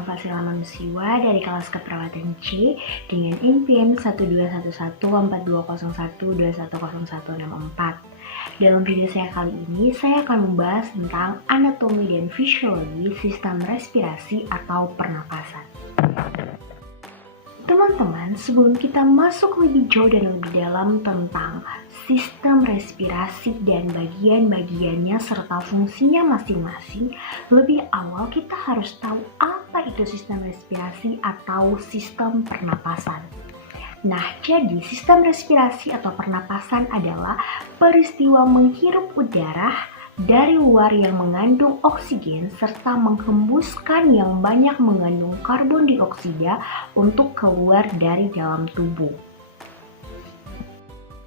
Inovasi Manusia dari kelas keperawatan C dengan NPM 12114201210164. Dalam video saya kali ini, saya akan membahas tentang anatomi dan fisiologi sistem respirasi atau pernapasan. Teman-teman, sebelum kita masuk lebih jauh dan lebih dalam tentang sistem respirasi dan bagian-bagiannya serta fungsinya masing-masing, lebih awal kita harus tahu apa itu sistem respirasi atau sistem pernapasan. Nah, jadi sistem respirasi atau pernapasan adalah peristiwa menghirup udara dari luar yang mengandung oksigen serta menghembuskan yang banyak mengandung karbon dioksida untuk keluar dari dalam tubuh.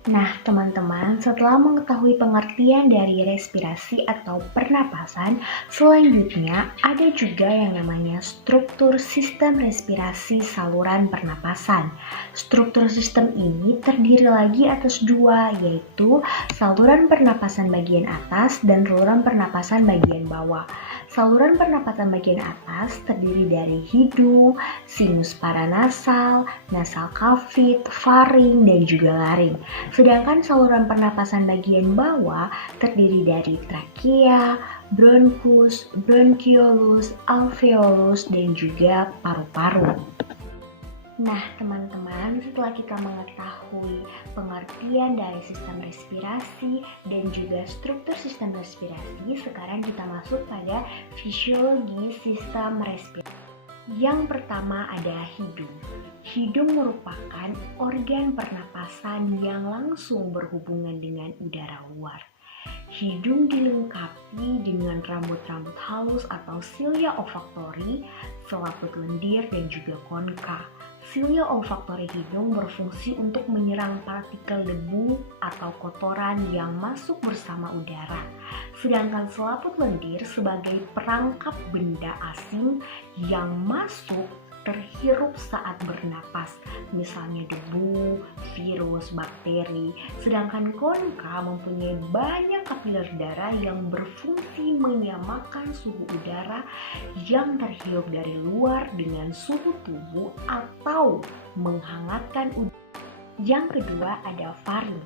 Nah, teman-teman, setelah mengetahui pengertian dari respirasi atau pernapasan, selanjutnya ada juga yang namanya struktur sistem respirasi saluran pernapasan. Struktur sistem ini terdiri lagi atas dua, yaitu saluran pernapasan bagian atas dan saluran pernapasan bagian bawah. Saluran pernapasan bagian atas terdiri dari hidung, sinus paranasal, nasal kavit, faring, dan juga laring. Sedangkan saluran pernapasan bagian bawah terdiri dari trakea, bronkus, bronkiolus, alveolus, dan juga paru-paru. Nah, teman-teman, setelah kita mengetahui pengertian dari sistem respirasi dan juga struktur sistem respirasi, sekarang kita masuk pada fisiologi sistem respirasi. Yang pertama ada hidung. Hidung merupakan organ pernapasan yang langsung berhubungan dengan udara luar. Hidung dilengkapi dengan rambut-rambut halus atau cilia olfaktori, selaput lendir, dan juga konka. Cilia olfaktori hidung berfungsi untuk menyerang partikel debu atau kotoran yang masuk bersama udara. Sedangkan selaput lendir sebagai perangkap benda asing yang masuk terhirup saat bernapas, misalnya debu, virus, bakteri. Sedangkan konka mempunyai banyak kapiler darah yang berfungsi menyamakan suhu udara yang terhirup dari luar dengan suhu tubuh atau menghangatkan udara. Yang kedua ada faring.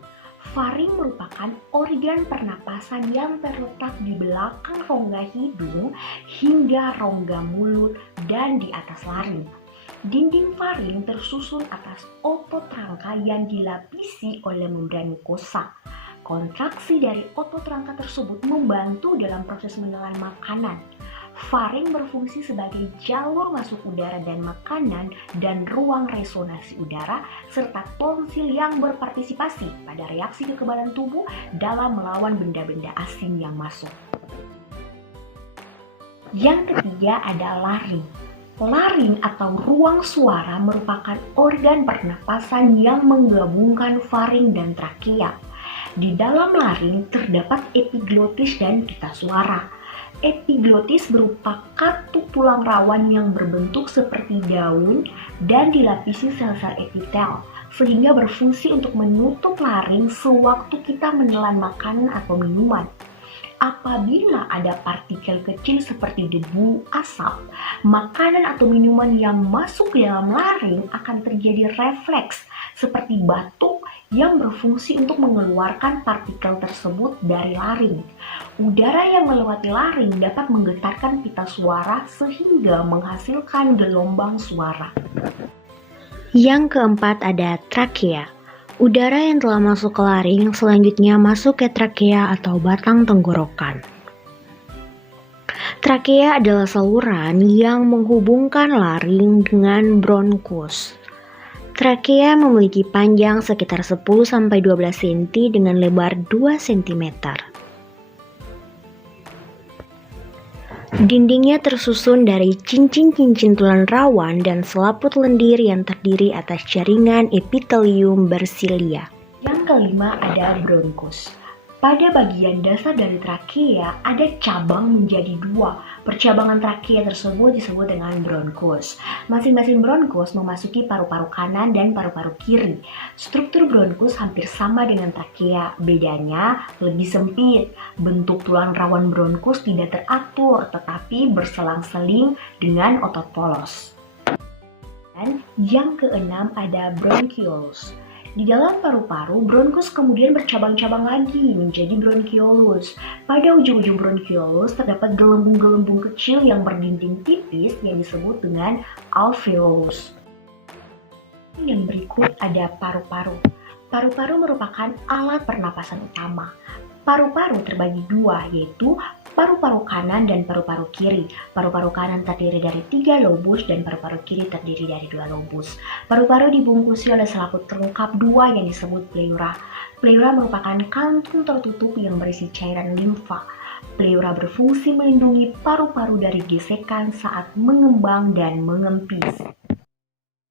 Faring merupakan organ pernapasan yang terletak di belakang rongga hidung hingga rongga mulut dan di atas laring. Dinding faring tersusun atas otot rangka yang dilapisi oleh membran mukosa. Kontraksi dari otot rangka tersebut membantu dalam proses menelan makanan. Faring berfungsi sebagai jalur masuk udara dan makanan dan ruang resonansi udara serta tonsil yang berpartisipasi pada reaksi kekebalan tubuh dalam melawan benda-benda asing yang masuk. Yang ketiga ada laring. Laring atau ruang suara merupakan organ pernapasan yang menggabungkan faring dan trakea. Di dalam laring terdapat epiglotis dan pita suara. Epiglotis berupa katup tulang rawan yang berbentuk seperti daun dan dilapisi sel-sel epitel, sehingga berfungsi untuk menutup laring sewaktu kita menelan makanan atau minuman. Apabila ada partikel kecil seperti debu, asap, makanan atau minuman yang masuk ke dalam laring akan terjadi refleks seperti batuk yang berfungsi untuk mengeluarkan partikel tersebut dari laring. Udara yang melewati laring dapat menggetarkan pita suara sehingga menghasilkan gelombang suara. Yang keempat ada trakea. Udara yang telah masuk ke laring selanjutnya masuk ke trakea atau batang tenggorokan. Trakea adalah saluran yang menghubungkan laring dengan bronkus. Trakea memiliki panjang sekitar 10-12 cm dengan lebar 2 cm. Dindingnya tersusun dari cincin-cincin tulang rawan dan selaput lendir yang terdiri atas jaringan epitelium bersilia. Yang kelima ada bronkus. Pada bagian dasar dari trakea ada cabang menjadi dua. Percabangan trakea tersebut disebut dengan bronkus. Masing-masing bronkus memasuki paru-paru kanan dan paru-paru kiri. Struktur bronkus hampir sama dengan trakea, bedanya lebih sempit. Bentuk tulang rawan bronkus tidak teratur, tetapi berselang-seling dengan otot polos. Dan yang keenam ada bronchiolus. Di dalam paru-paru, bronkus kemudian bercabang-cabang lagi menjadi bronchiolus. Pada ujung-ujung bronchiolus terdapat gelembung-gelembung kecil yang berdinding tipis yang disebut dengan alveolus. Yang berikut ada paru-paru. Paru-paru merupakan alat pernapasan utama. Paru-paru terbagi dua, yaitu paru-paru kanan dan paru-paru kiri. Paru-paru kanan terdiri dari 3 lobus dan paru-paru kiri terdiri dari 2 lobus. Paru-paru dibungkusi oleh selaput terlengkap 2 yang disebut pleura. Pleura merupakan kantung tertutup yang berisi cairan limfa. Pleura berfungsi melindungi paru-paru dari gesekan saat mengembang dan mengempis.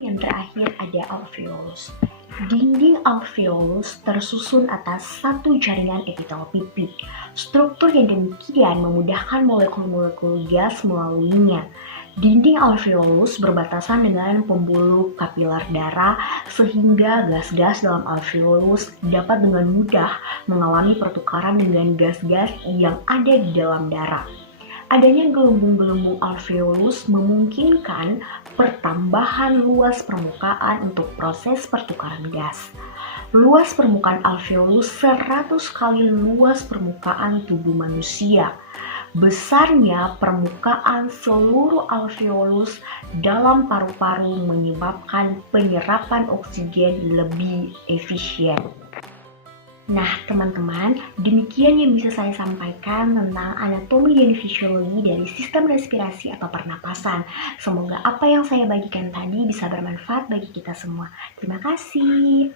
Yang terakhir ada alveolus. Dinding alveolus tersusun atas satu jaringan epitel pipi. Struktur yang demikian memudahkan molekul-molekul gas melaluinya. Dinding alveolus berbatasan dengan pembuluh kapiler darah sehingga gas-gas dalam alveolus dapat dengan mudah mengalami pertukaran dengan gas-gas yang ada di dalam darah. Adanya gelembung-gelembung alveolus memungkinkan pertambahan luas permukaan untuk proses pertukaran gas. Luas permukaan alveolus 100 kali luas permukaan tubuh manusia. Besarnya permukaan seluruh alveolus dalam paru-paru menyebabkan penyerapan oksigen lebih efisien. Nah, teman-teman, demikian yang bisa saya sampaikan tentang anatomi dan fisiologi dari sistem respirasi atau pernapasan. Semoga apa yang saya bagikan tadi bisa bermanfaat bagi kita semua. Terima kasih.